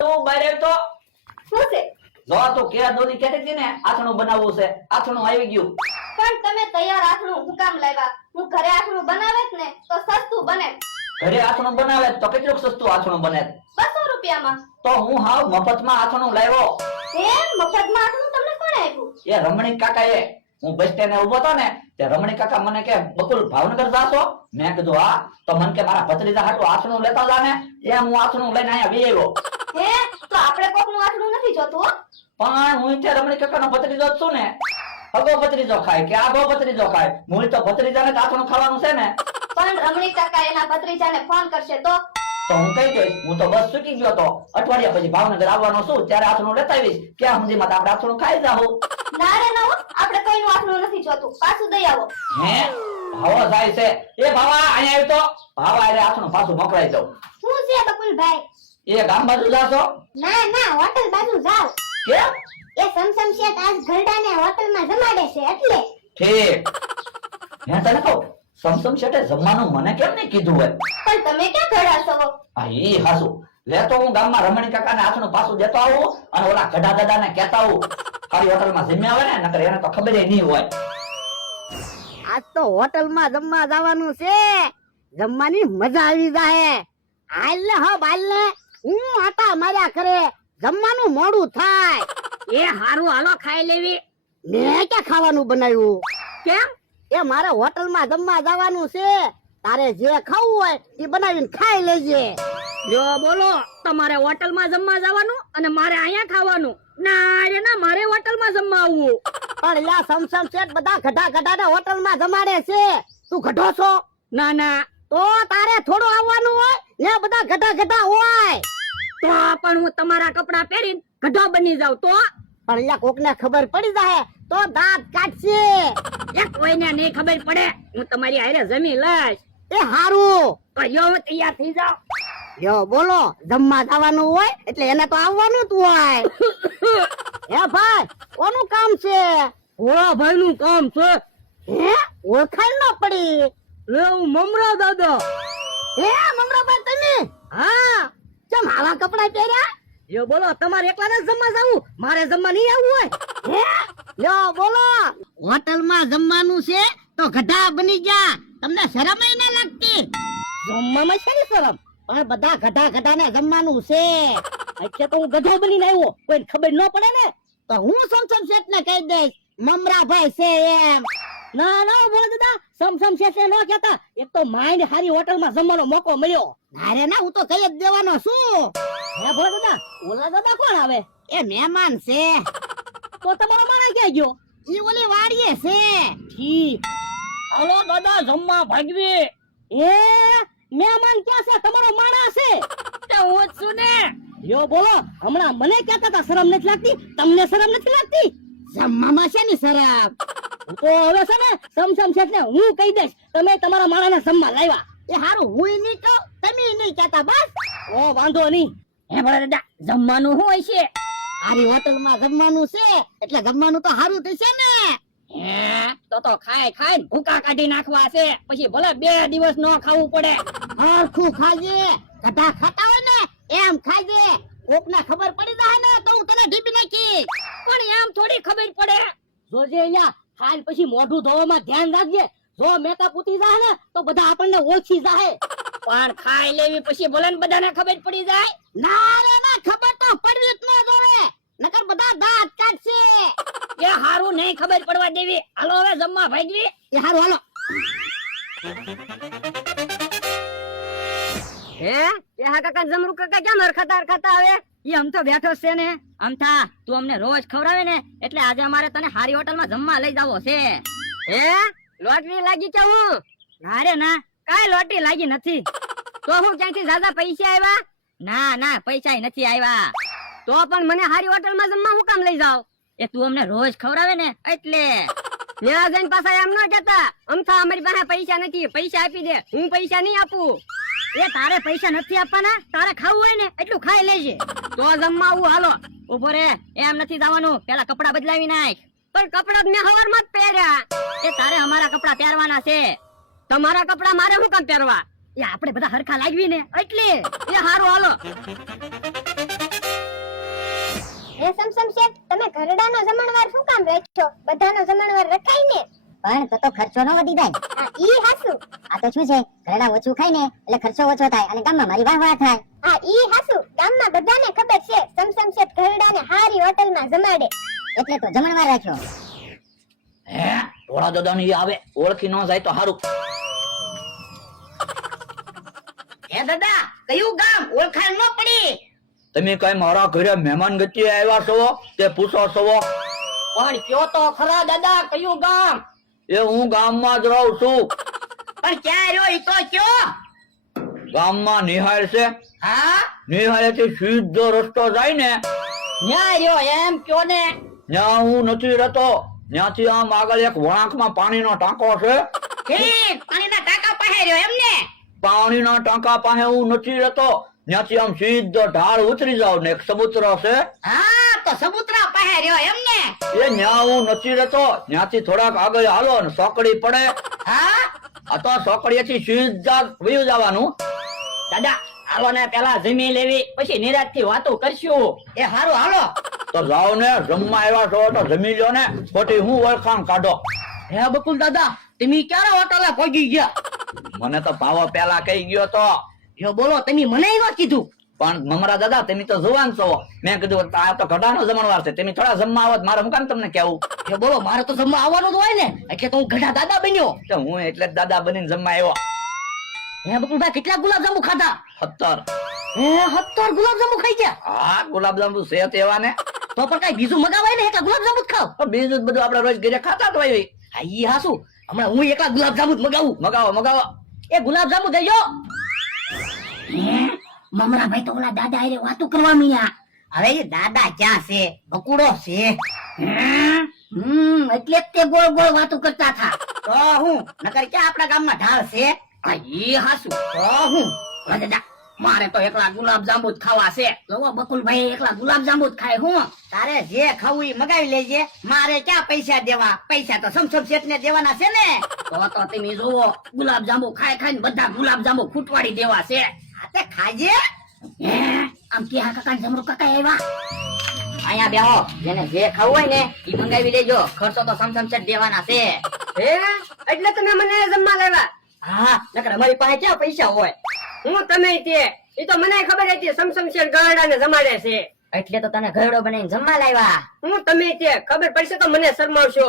તું બરે તો શું છે? જો તો કે દોની કહેતી હતી ને આથણું બનાવવું છે, આથણું આવી ગયું. પણ તમે તૈયાર આથણું હું કામ લાવ્યા? હું ઘરે આથણું બનાવે જ ને તો સસ્તું બને. ઘરે આથણું બનાવે તો કેટલું સસ્તું આથણું બને? 200 રૂપિયામાં. તો હું હાવ મફતમાં આથણું લાવ્યો. હે, મફતમાં આથણું તમને કોણ આપ્યું? એ રમણીક કાકાએ. હું બસ સ્ટેન્ડે ઉભો હતો ને તે રમણીક કાકા મને કે બકુલ ભાવનગર જાશો? મેં કીધું હા. તો મને કે મારા ભત્રીજા હાટુ આથણું લેતા જા ને. એમ હું આથણું લઈને અહીંયા વી આવ્યો. હે, તો આપણે કોકનું આથણું નથી જોતું હો. પણ હું ત્યાં રમણીક કાકાનો ભત્રીજો જ છું ને. અગો ભત્રીજો ખાય કે આગો ભત્રીજો ખાય, હું તો ભત્રીજાને જ આથણું ખાવાનું છે ને. પણ રમણીક કાકા એના ભત્રીજાને ફોન કરશે તો હું કઈ કહીશ, હું તો બસ ચૂકી ગયો તો. અઠવાડિયા પછી ભાવનગર આવવાનો છું, ત્યારે આથણું લેતા આવીશ. ક્યાં સુધીમાં તો આપણે આથણું ખાઈ જાવું. ના રે ના હો, આપણે કોઈનું આથણું નથી જોતું. પાછું દઈ આવો. હે ભાવો જાય છે. એ ભાવા અહીંયા આવ્યો તો. ભાવા એટલે આથણું પાછું મોકલાઈ દઉં. શું છે બકુલભાઈ? એ ગામ બાજુ જાશો? ના ના, હોટલ બાજુ જાવ. કેમ? એ સમસમ શેઠ આજ ઘરડાને હોટલમાં જમાડે છે એટલે. ઠીક. મેં તને કહું, સમસમ શેઠે જમવાનું મને કેમ નહીં કીધું હોય? પણ તમે ક્યાં ઘરડા છો? હા ઈ હાસુ. લેતો હું ગામમાં રમણી કાકાને આથણું પાછું દેતો આવું અને ઓલા ગઢા દાદાને કહેતા આવું. ખાલી હોટલમાં જમ્યા આવે ને નકર એને તો ખબર નહીં હોય. આજ તો હોટલમાં જમવા જવાનું છે. જમવાની મજા આવી જાય. હાલ ને હો બાલ ને હું હતા માર્યા કરે. જમવાનું મોડું થાય. એ હારું હાલો ખાઈ લેવી. મેં ક્યાં ખાવાનું બનાવ્યું? કેમ? એ મારે હોટલમાં જમવા જવાનું છે. તારે જે ખાવું હોય એ બનાવીને ખાઈ લેજે. જો બોલો, તમારે હોટલમાં જમવા જવાનું અને મારે અહીંયા ખાવાનું? ના રે ના, મારે હોટલમાં જમવા આવવું. પણ લા સમસમ શેઠ બધા ગઢા ગઢાને હોટલમાં જમાડે છે. તું ગઢો છો? ના ના. તો તારે થોડું આવવાનું હોય ને, બધા ગઢા ગઢા હોય. તો પણ હું તમારા કપડા પહેરીને ગઢો બની જાવ તો? પણ અહીંયા કોકને ખબર પડી જાય તો દાંત કાઢશે. એક કોઈને નહીં ખબર પડે, હું તમારી હારે જમી લઈશ. એ હારું તો યો તૈયાર થઈ જાવ. યો બોલો, જમવા જવાનું હોય એટલે એને તો આવવાનું જ હોય. હે ભાઈ, કોનું કામ છે? ઓળા ભાઈ નું કામ છે. હે, ઓળખાણ ન પડી. લે હું મમરા દાદા. હે મમરા ભાઈ તમે? હા. ચમ આવા કપડા પહેર્યા? યો બોલો, તમારે એકલા ને જમવા જાવું? મારે જમવા નહીં આવવું હોય? હે યો બોલો, હોટલમાં જમવાનું છે તો ગઢા બની ગયા. તમને શરમ ય ના લાગતી? જમવામાં છે ને શરમ, પણ બધા ગઢા ગઢાને જમવાનું છે. એટલે તો હું ગધો બનીને આવ્યો, કોઈ ખબર ન પડે ને તો હું સમસમ શેઠ ને કહી દઈશ મમરાભાઈ છે એમ. ના ના બોલો દાદા, સમસમ શેઠ ન કહેતા. એક તો માઇન્ડ હારી હોટલમાં જમવાનો મોકો મળ્યો. અરે ના, હું તો કહી જ દેવાનો છું. હે બોલો દાદા, ઓલા દાદા કોણ આવે? એ મહેમાન છે. તો તમારો માણસ ક્યાં ગયો? ઈ ઓલી વાડીએ છે. ઠીક. હાલો દાદા, જમવા ભાગવી. એ મહેમાન ક્યાં છે? તમારો માણસ છે. તે હું જ છું ને. યો બોલો, હમણાં મને કહેતા હતા શરમ નથી લાગતી? તમને શરમ નથી લાગતી? જમવામાં છે ને શરમ. તો હવે છે ને સમસમ શેઠ ને હું કહી દઈશ તમે તમારા માણસને જમવા લાવ્યા. એ હારું, હું નહીં કહું, તમે નહીં કહેતા. બસ ઓ વાંધો નહીં. હે ભલે દાદા, જમવાનું શું હોય છે? હારી હોટલમાં જમવાનું છે એટલે જમવાનું તો હારું થશે ને. હે તો ખાય ખાય ભૂકા કાઢી નાખવા છે. પછી ભલે 2 દિવસ ન ખાવું પડે. હરખું ખાજે. ગઢા ખાતા હોય ને એમ ખાજે. કોકને ખબર પડી જાય ને તો હું તને ઢીપી નાખી. પણ એમ થોડી ખબર પડે. જોજે અહીંયા ખાઈ પછી મોઢું ધોવામાં ધ્યાન રાખજે. જો મેતા પૂતી જાય ને તો બધા આપણને ઓળખી જાય. પણ ખાઈ લેવી પછી ભલે ને બધાને ખબર પડી જાય. ના રે ના, ખબર તો પડવી જ ન જોવે, નકર બધા દાંત કાઢશે. એ હારું નહીં ખબર પડવા દેવી. હાલો હવે જમવા ભાગવી. એ હારું હાલો. હે એ હા કાકા, જમરૂ કાકા કેમ હરખતા હરખતા આવે? ઈ આમ તો બેઠો છે ને. અમથા તું અમને રોજ ખવડાવે ને એટલે આજે અમારે તને હારી હોટલમાં જમવા લઈ જાવો છે. હે લોટરી લાગી કે હું? ના રે ના, કાઈ લોટરી લાગી નથી. તો હું ક્યાંથી જ્યાદા પૈસા આવ્યા? ના ના, પૈસા નથી આવ્યા. તો પણ મને હારી હોટલમાં જમવા હું કામ લઈ જાવ? એ તું અમને રોજ ખવડાવે ને એટલે. લ્યા જઈને પાછા એમ ન કહેતા અમથા અમારી પાસે પૈસા નથી, પૈસા આપી દે. હું પૈસા નહીં આપું. એ તારે પૈસા નથી આપવાના? તારે ખાવું હોય ને એટલું ખાઈ લેજે. તો જમવા આવું. હાલો ઉભો રે, એમ નથી જવાનું. પેલા કપડા બદલાવી નાખ. પણ કપડા મેં હવારમાં જ પહેર્યા. એ તારે અમારા કપડા પહેરવાના છે. તમારા કપડા મારે શું કામ પહેરવા? એ આપણે બધા હરખા લાગવી ને એટલે. એ હારું હાલો. ઘરડાનો જમણવાર શું કામ રાખ્યો? બધાનો જમણવાર રખાય ને. પણ તો ખર્ચો નો વધી જાય. હા ઈ હાસુ. આ તો શું છે, ઘરડા ઓછું ખાય ને એટલે ખર્ચો ઓછો થાય અને ગામમાં મારી વાહ વાહ થાય. હા ઈ હાસુ. ગામમાં બધાને ખબર છે સમસમ શેઠ ઘરડાને હારી હોટલમાં જમાડે. એટલે તો જમણવાર રાખ્યો. હે થોડા દાદાની આવે ઓળખી ન જાય તો સારું. હે દાદા કયું ગામ ઓળખાણ ન પડી? તમે કઈ મારા ઘરે મહેમાન ગતિએ આવ્યા છો તે પૂછો છો? પણ કયો તો ખરા દાદા કયું ગામ? એ હું ગામમાં જ રહું છું. પણ ક્યાં રહ્યો ઈ તો કયો? ગામમાં નિહાળ છે, હા નિહાળેથી સીધો રસ્તો જાય ને ન્યા રહ્યો એમ કયો ને. ત્યાં હું નથી રહેતો. ત્યાંથી આમ આગળ એક વળાંકમાં પાણીનો ટાંકો છે. ઠીક પાણીના ટાંકા પાસે રહ્યો એમ ને. પાણીના ટાંકા પાસે હું નથી રહેતો. ત્યાંથી આમ સીધો ઢાળ ઉતરી જાવ ને એક સબૂતરો છે. હા તો સબુતરા પાસે રહ્યો એમ ને. એ ન્યા હું નથી રહેતો. ત્યાંથી થોડાક આગળ હાલો ને સોકડી પડે. હા આ તો સોકડીએથી સીધા વયું જવાનું. દાદા હાલો ને પેલા જમી લેવી પછી નિરાંત થી વાતો કરશું. એ હારું હાલો. તો જાઓ ને જમવા આવ્યા છો તો જમી લ્યો ને. ખોટી હું ઓળખાણ કાઢો. હે બકુલ દાદા તમે ક્યારે હોટલે પહોંચી ગયા? મને તો ભાવો પેલા કહી ગયો તો. યો બોલો તમે મને ન કીધું. પણ મમરા દાદા તમે તો જુવાન છો. મેં કીધું આ તો ઘડાનો જમણવાર છે, તમે થોડા જમવા આવત મારે હું કામ તમને કેવું? યો બોલો મારે તો જમવા આવવાનું જ હોય ને એટલે તો હું ગઢા દાદા બન્યો. તો હું એટલે જ દાદા બનીને જમવા આવ્યો. હે બકુલભાઈ કેટલા ગુલાબજાંબુ ખાધા? 17. હે 17 ગુલાબજાંબુ ખાઈ ગયા? હા ગુલાબજાંબુ છે તેવા ને. તો પણ કઈ બીજું મગાવાય ને એટલા ગુલાબજાંબુ જ ખાવ. પણ બીજું જ બધું આપણે રોજ ઘરે ખાતા તો હોય. હા ઈ હાસુ હમણાં હું એકલા ગુલાબજાંબુ જ મગાવું. મગાવો મગાવો. એ ગુલાબજાંબુ દેજો. મમરાભાઈ તો ઓલા દાદા હારે વાતો કરવા મીયા. હવે એ દાદા ક્યાં છે? બકુડો છે. એટલે જ તે ગોળ ગોળ વાતો કરતા થા. તો હું નકર ક્યાં આપણા ગામમાં ઢાળ છે? આ ઈ હાસુ. તો હું ઓલા દાદા મારે તો એકલા ગુલાબજાંબુ જ ખાવા છે. જોવો બકુલભાઈ એકલા ગુલાબજાંબુ જ ખાય. હું તારે જે ખાવું ઈ મગાવી લેજે. મારે ક્યાં પૈસા દેવા? પૈસા તો સમસમ શેઠને દેવાના છે ને. તો તમે જોવો ગુલાબજાંબુ ખાઈ ખાઈને બધા ગુલાબજાંબુ ફૂટવાડી દેવા છે. તે ખાજે. આમ કે હા કાકા જમરૂ કાકા આવ્યા. અહીંયા બેહો. જેને જે ખાવું હોય ને ઈ મંગાવી લેજો. ખર્ચો તો સમસમ શેઠ દેવાના છે. હે એટલે તમે મને જમવા લાવ્યા? હા નકર અમારી પાસે ક્યાં પૈસા હોય? હું તમે તે એ તો મને ખબર હતી સમસમ શેઠ ગરડાને જમાડે છે. એટલે તો તને ઘરડો બનાવીને જમવા લાવ્યા. હું તમે તે ખબર પડશે તો મને શરમાવશો.